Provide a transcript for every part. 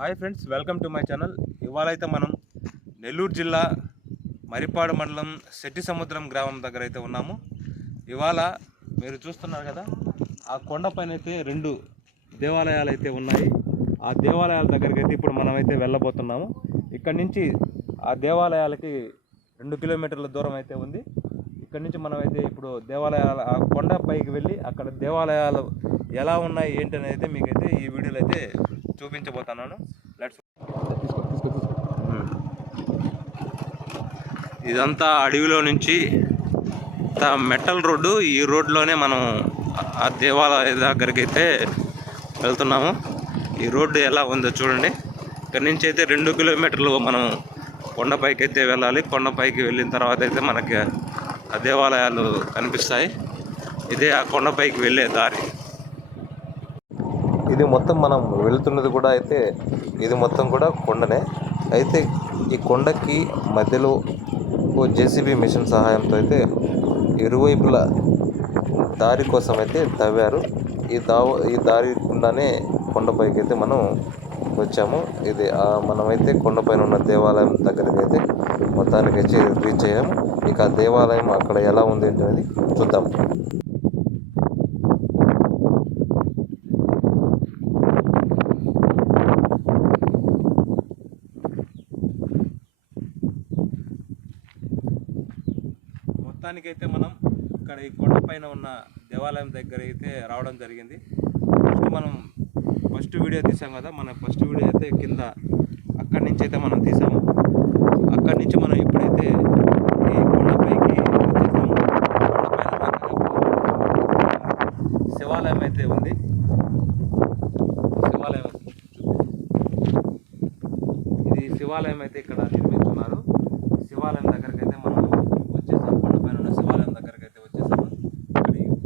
Hi friends welcome to my channel. ఇవాళ అయితే మనం నెల్లూరు జిల్లా మరిపాడు మండలం శెట్టి సముద్రం గ్రామం దగ్గర అయితే ఉన్నాము. ఇవాళ మీరు చూస్తున్నారు కదా ఆ కొండపైన అయితే రెండు దేవాలయాలు అయితే ఉన్నాయి. ఆ దేవాలయాల దగ్గరికి అయితే ఇప్పుడు మనం అయితే వెళ్ళబోతున్నాము. ఇక్కడ నుంచి ఆ దేవాలయాలకి రెండు కిలోమీటర్ల దూరం అయితే ఉంది. ఇక్కడ నుంచి మనం అయితే ఇప్పుడు దేవాలయాల ఆ కొండ పైకి వెళ్ళి అక్కడ దేవాలయాలు ఎలా ఉన్నాయి ఏంటనేది అయితే మీకైతే ఈ వీడియోలో అయితే చూపించబోతున్నాను. లెట్స్ ఇదంతా అడవిలో నుంచి మెటల్ రోడ్డు. ఈ రోడ్లోనే మనం ఆ దేవాలయ దగ్గరికి అయితే వెళ్తున్నాము. ఈ రోడ్డు ఎలా ఉందో చూడండి. ఇక్కడ నుంచి అయితే రెండు కిలోమీటర్లు మనం కొండపైకి అయితే వెళ్ళాలి. కొండపైకి వెళ్ళిన తర్వాత అయితే మనకి ఆ దేవాలయాలు కనిపిస్తాయి. ఇదే ఆ కొండపైకి వెళ్ళే దారి. ఇది మొత్తం మనం వెళుతున్నది కూడా అయితే ఇది మొత్తం కూడా కొండనే. అయితే ఈ కొండకి మధ్యలో ఓ జేసీబీ మిషన్ సహాయంతో అయితే ఇరువైపుల దారి కోసం అయితే తవ్వారు. ఈ దావ ఈ దారి గుండానే కొండపైకి అయితే మనం వచ్చాము. ఇది ఆ మనమైతే కొండపైన ఉన్న దేవాలయం దగ్గరికి అయితే మొత్తానికి వచ్చి రీచ్ అయ్యాము. ఇక ఆ దేవాలయం అక్కడ ఎలా ఉంది అనేది చూద్దాం. మొత్తానికైతే మనం ఇక్కడ ఈ కొండపైన ఉన్న దేవాలయం దగ్గర అయితే రావడం జరిగింది. ఫస్ట్ మనం ఫస్ట్ వీడియో తీసాం కదా మన ఫస్ట్ వీడియో అయితే కింద అక్కడి నుంచి అయితే మనం తీసాము. అక్కడి నుంచి మనం ఇప్పుడైతే ఈ కొండపైకి వచ్చేసాము. కొండపైన శివాలయం అయితే ఉంది. శివాలయం ఇది శివాలయం అయితే ఇక్కడ నిర్మించున్నారు. శివాలయం దగ్గరికి అయితే మనం వచ్చేసాం కొండపైన ఉన్న శివాలయం దగ్గరికి అయితే వచ్చేసాము ఇక్కడ ఈ-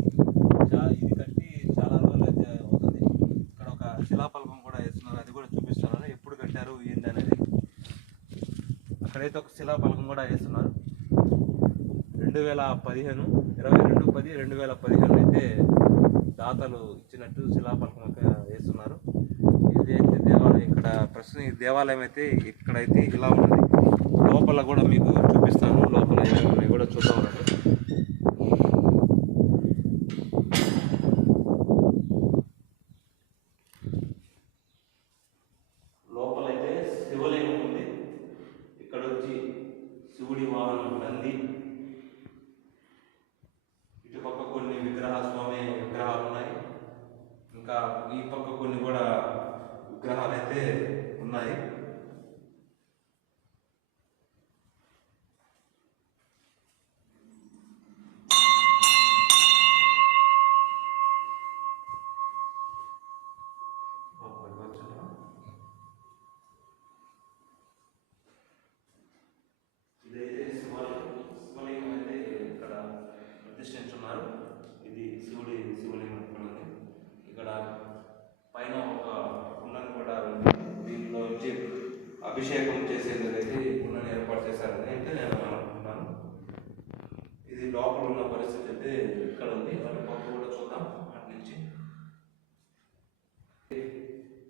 చా- ఇది కట్టి చాలా రోజులు అయితే అవుతుంది ఇక్కడ ఒక శిలాఫలకం కూడా వేస్తున్నారు అది కూడా చూపిస్తున్నారు ఎప్పుడు కట్టారు ఏంది అనేది అక్కడైతే ఒక శిలాఫలకం కూడా వేస్తున్నారు రెండు వేల పదిహేను ఇరవై రెండు పది రెండు వేల పదిహేను అయితే దాతలు ఇచ్చినట్టు శిలాఫలకం వేస్తున్నారు. ఇది అయితే దేవాలయం ఇక్కడ ప్రస్తుతం ఈ దేవాలయం అయితే ఇక్కడైతే ఇలా ఉన్నది లోపల కూడా మీకు చూపిస్తాను. లోపల ఏమేమి కూడా చూద్దాం రండి. లోపల అయితే శివలింగం ఉంది ఇక్కడ వచ్చి శివుడి వాహనం నంది ఇటు పక్క కొన్ని విగ్రహ స్వామి విగ్రహాలు ఉన్నాయి ఇంకా ఈ పక్క కొన్ని కూడా విగ్రహాలు అయితే ఉన్నాయి ఇదైతే శివలింగం శివలింగం అయితే ఇక్కడ ప్రతిష్ఠించున్నారు ఇది శివుడి శివలింగం ఇక్కడ ఉంది ఇక్కడ పైన ఒక కుండను కూడా ఉంది దీనిలో వచ్చి అభిషేకం చేసేందుకు అయితే ఈ కుండను ఏర్పాటు చేశారని అయితే నేను అనుకుంటున్నాను ఇది లోపల ఉన్న పరిస్థితి అయితే ఇక్కడ ఉంది అటు పక్క కూడా చూద్దాం. అటు నుంచి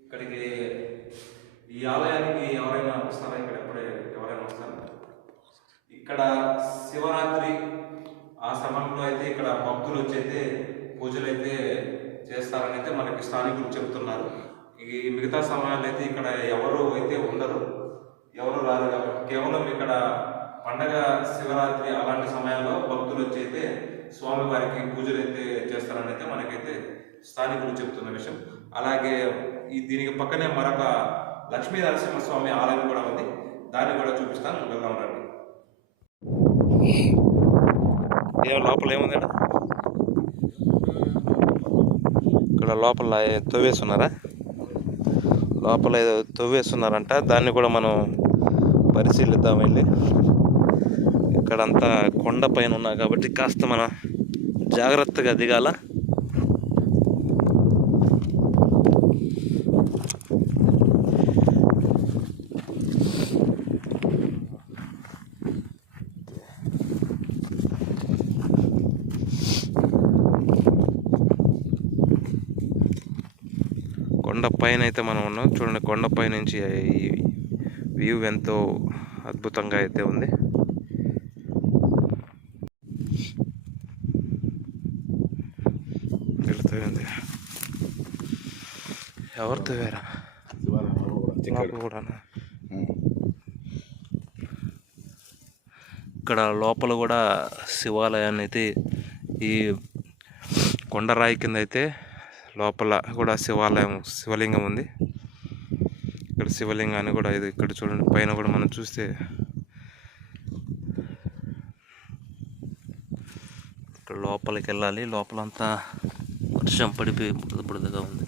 ఇక్కడికి ఈ ఆలయానికి ఎవరైనా వస్తారా? ఇక్కడ ఎప్పుడే ఎవరైనా వస్తారా? ఇక్కడ శివరాత్రి ఆ సమయంలో అయితే ఇక్కడ భక్తులు వచ్చి అయితే పూజలు అయితే చేస్తారని అయితే మనకి స్థానికులు చెబుతున్నారు ఈ మిగతా సమయాలు అయితే ఇక్కడ ఎవరు అయితే ఉండరు ఎవరు రాదు కాబట్టి కేవలం ఇక్కడ పండగ శివరాత్రి అలాంటి సమయాల్లో భక్తులు వచ్చి అయితే స్వామివారికి పూజలు అయితే చేస్తారని అయితే మనకైతే స్థానికులు చెబుతున్న విషయం. అలాగే ఈ దీనికి పక్కనే మరొక లక్ష్మీ నరసింహస్వామి ఆలయం కూడా ఉంది. దాన్ని కూడా చూపిస్తాను. వెళ్దాం రండి. లోపల ఏముంది ఇక్కడ? లోపల తవ్వేస్తున్నారా లోపల ఏదో తవ్వేస్తున్నారంట దాన్ని కూడా మనం పరిశీలిద్దాం వెళ్ళి. ఇక్కడంతా కొండ పైన ఉన్నా కాబట్టి కాస్త మనం జాగ్రత్తగా దిగాల. కొండ పైన అయితే మనం ఉన్నాం. చూడండి కొండపై నుంచి ఈ వ్యూ ఎంతో అద్భుతంగా అయితే ఉంది. ఎవరితో వేరా? కూడా ఇక్కడ లోపల కూడా శివాలయాన్ని అయితే ఈ కొండరాయి కింద అయితే లోపల కూడా శివాలయం శివలింగం ఉంది. ఇక్కడ శివలింగాన్ని కూడా ఇది ఇక్కడ చూడండి పైన కూడా మనం చూస్తే ఇక్కడ లోపలికి వెళ్ళాలి. లోపలంతా వర్షం పడిపోయి బురద బురదగా ఉంది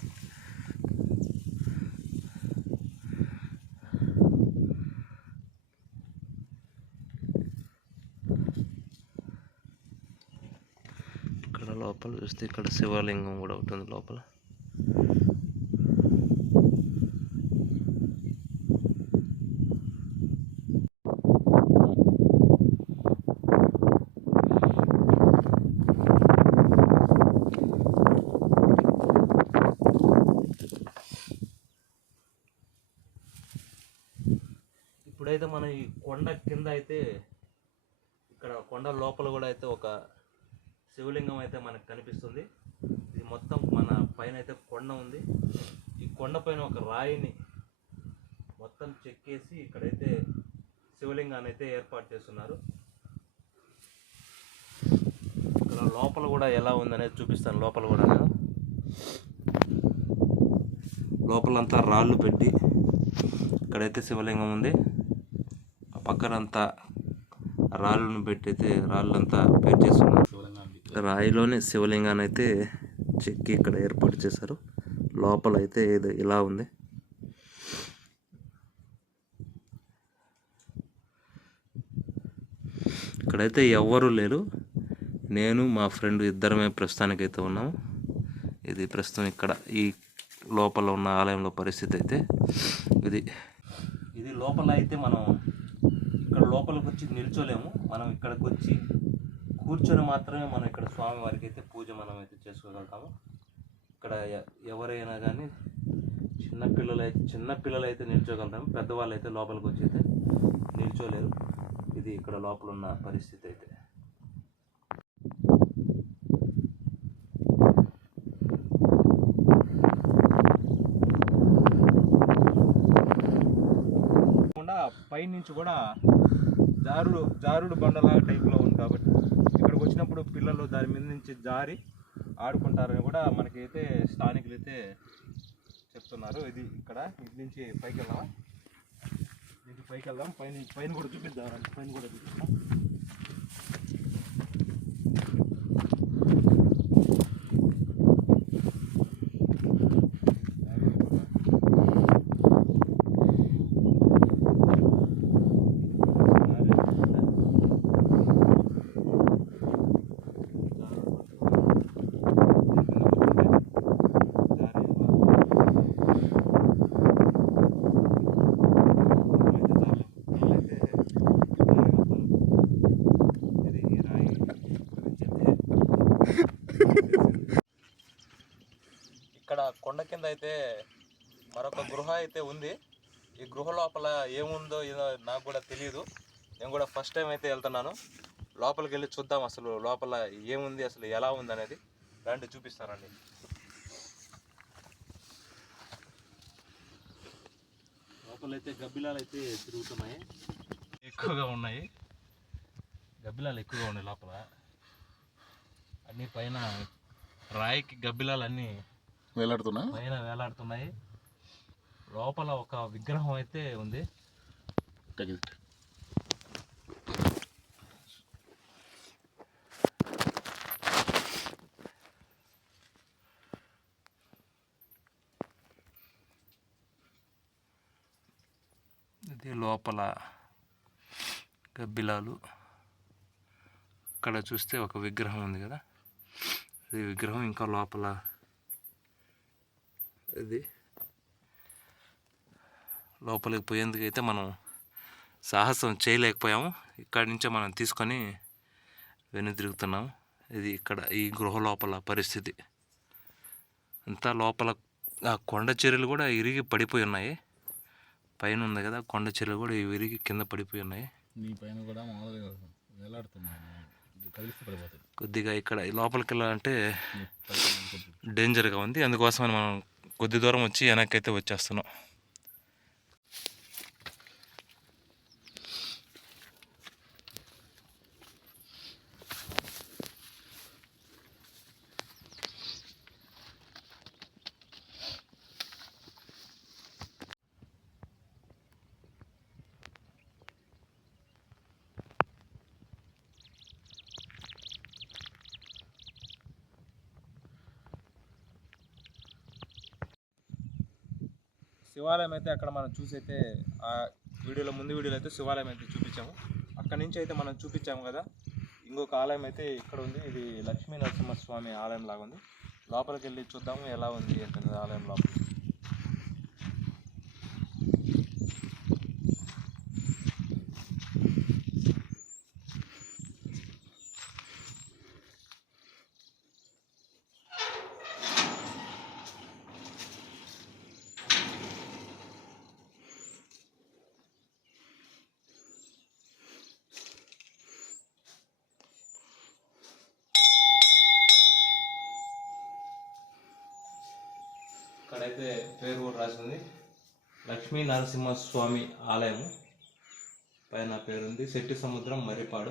ఇక్కడ లోపల చూస్తే ఇక్కడ శివలింగం కూడా ఒకటి ఉంది లోపల ఇప్పుడైతే మనం ఈ కొండ కింద అయితే ఇక్కడ కొండ లోపల కూడా అయితే ఒక శివలింగం అయితే మనకు కనిపిస్తుంది. ఇది మొత్తం మన పైన అయితే కొండ ఉంది. ఈ కొండ పైన ఒక రాయిని మొత్తం చెక్కేసి ఇక్కడైతే శివలింగాన్ని అయితే ఏర్పాటు చేస్తున్నారు. ఇక్కడ లోపల కూడా ఎలా ఉందనేది చూపిస్తాను. లోపల కూడా నేను. లోపలంతా రాళ్ళు పెట్టి ఇక్కడైతే శివలింగం ఉంది. ఆ పక్కనంతా రాళ్ళను పెట్టి అయితే రాళ్ళంతా పెట్టి చేస్తున్నారు రాయిలోనే శివలింగాన్ని అయితే చెక్కి ఇక్కడ ఏర్పాటు చేశారు. లోపల అయితే ఇది ఇలా ఉంది. ఇక్కడైతే ఎవ్వరూ లేరు. నేను మా ఫ్రెండ్ ఇద్దరమే ప్రస్తుతానికైతే ఉన్నాము. ఇది ప్రస్తుతం ఇక్కడ ఈ లోపల ఉన్న ఆలయంలో పరిస్థితి అయితే ఇది. ఇది లోపల అయితే మనం ఇక్కడ లోపలికి వచ్చి నిల్చోలేము. మనం ఇక్కడికి వచ్చి కూర్చొని మాత్రమే మనం ఇక్కడ స్వామి వారికి అయితే పూజ మనం అయితే చేసుకోగలుగుతాము ఇక్కడ ఎ- ఎవరైనా కానీ చిన్నపిల్లలు అయితే చిన్నపిల్లలు అయితే నిల్చోగలుగుతాము పెద్దవాళ్ళు అయితే లోపలికి వచ్చి అయితే నిల్చోలేరు. ఇది ఇక్కడ లోపల ఉన్న పరిస్థితి అయితే. పైనుంచి కూడా జారుడు జారుడు బండలాగా టైప్లో ఉంది కాబట్టి ఇక్కడికి వచ్చినప్పుడు పిల్లలు దాని మీద నుంచి జారి ఆడుకుంటారని కూడా మనకైతే స్థానికులు అయితే చెప్తున్నారు. ఇది ఇక్కడ ఇది నుంచి పైకి వెళ్దామా? ఇది పైకి వెళ్దాం. పైన పైన కూడా చూపిద్దాం పైన కూడా చూపిద్దాం ఇక్కడ కొండ కింద అయితే మరొక గృహ అయితే ఉంది. ఈ గృహ లోపల ఏముందో ఏదో నాకు కూడా తెలియదు నేను కూడా ఫస్ట్ టైం అయితే వెళ్తున్నాను. లోపలికి వెళ్ళి చూద్దాం అసలు లోపల ఏముంది అసలు ఎలా ఉంది అనేది. రండి చూపిస్తానండి లోపలైతే గబ్బిలాలు అయితే తిరుగుతున్నాయి. ఎక్కువగా ఉన్నాయి. గబ్బిలాలు ఎక్కువగా ఉన్నాయి లోపల. అన్ని పైన రాయికి గబ్బిలాలు అన్నీ వేలాడుతున్నా పైన వేలాడుతున్నాయి. లోపల ఒక విగ్రహం అయితే ఉంది. ఇది లోపల గబ్బిలాలు. ఇక్కడ చూస్తే ఒక విగ్రహం ఉంది కదా. ఇది విగ్రహం ఇంకా లోపల ఇది. లోపలికి పోయేందుకు అయితే మనం సాహసం చేయలేకపోయాము. ఇక్కడి నుంచే మనం తీసుకొని వెనుదిరుగుతున్నాం ఇది ఇక్కడ ఈ గృహ లోపల పరిస్థితి. అంతా లోపల ఆ కొండ చర్యలు కూడా ఇరిగి పడిపోయి ఉన్నాయి. పైన ఉంది కదా కొండ చర్యలు కూడా విరిగి కింద పడిపోయి ఉన్నాయి. కొద్దిగా ఇక్కడ లోపలికి వెళ్ళాలంటే. డేంజర్గా ఉంది. అందుకోసం మనం కొద్ది దూరం వచ్చి వెనక్కి అయితే వచ్చేస్తున్నాం. శివాలయం అయితే అక్కడ మనం చూసైతే ఆ వీడియోలో ముందు వీడియోలో అయితే శివాలయం అయితే చూపించాము. అక్కడ నుంచి అయితే మనం చూపించాము కదా. ఇంకొక ఆలయం అయితే ఇక్కడ ఉంది. ఇది లక్ష్మీ నరసింహస్వామి ఆలయం లాగా ఉంది లోపలికి వెళ్ళి చూద్దాము ఎలా ఉంది అక్కడ ఆలయం లోపల. అయితే పేరు కూడా రాసి ఉంది లక్ష్మీ నరసింహస్వామి ఆలయం. పైన పేరుంది. శెట్టి సముద్రం మర్రిపాడు.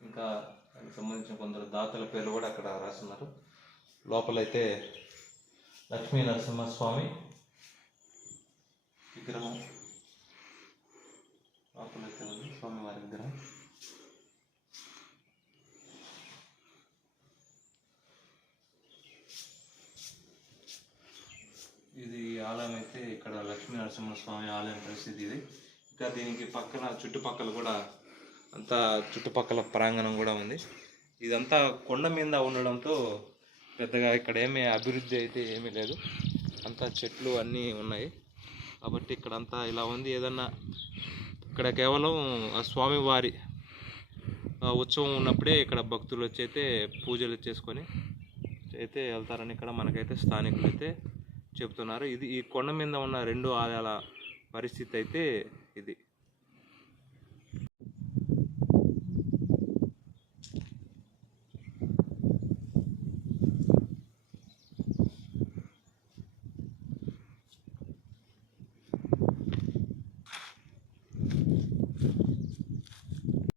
ఇంకా దానికి సంబంధించిన కొందరు దాతల పేర్లు కూడా అక్కడ రాస్తున్నారు. లోపలైతే లక్ష్మీ నరసింహస్వామి విగ్రహం. లోపలైతే ఉంది స్వామివారి విగ్రహం. ఇది ఆలయం అయితే ఇక్కడ లక్ష్మీ నరసింహస్వామి ఆలయం పరిస్థితి ఇది. ఇంకా దీనికి పక్కన చుట్టుపక్కల కూడా అంతా చుట్టుపక్కల ప్రాంగణం కూడా ఉంది. ఇదంతా కొండ మీద ఉండడంతో పెద్దగా ఇక్కడ ఏమీ అభివృద్ధి అయితే ఏమీ లేదు. అంతా చెట్లు అన్నీ ఉన్నాయి. కాబట్టి ఇక్కడంతా ఇలా ఉంది. ఏదన్నా ఇక్కడ కేవలం ఆ స్వామివారి ఉత్సవం ఉన్నప్పుడే ఇక్కడ భక్తులు వచ్చి అయితే పూజలు చేసుకొని అయితే వెళ్తారని ఇక్కడ మనకైతే స్థానికులు అయితే చెప్తున్నారు ఇది ఈ కొండ మీద ఉన్న రెండు ఆలయాల పరిస్థితి అయితే ఇది.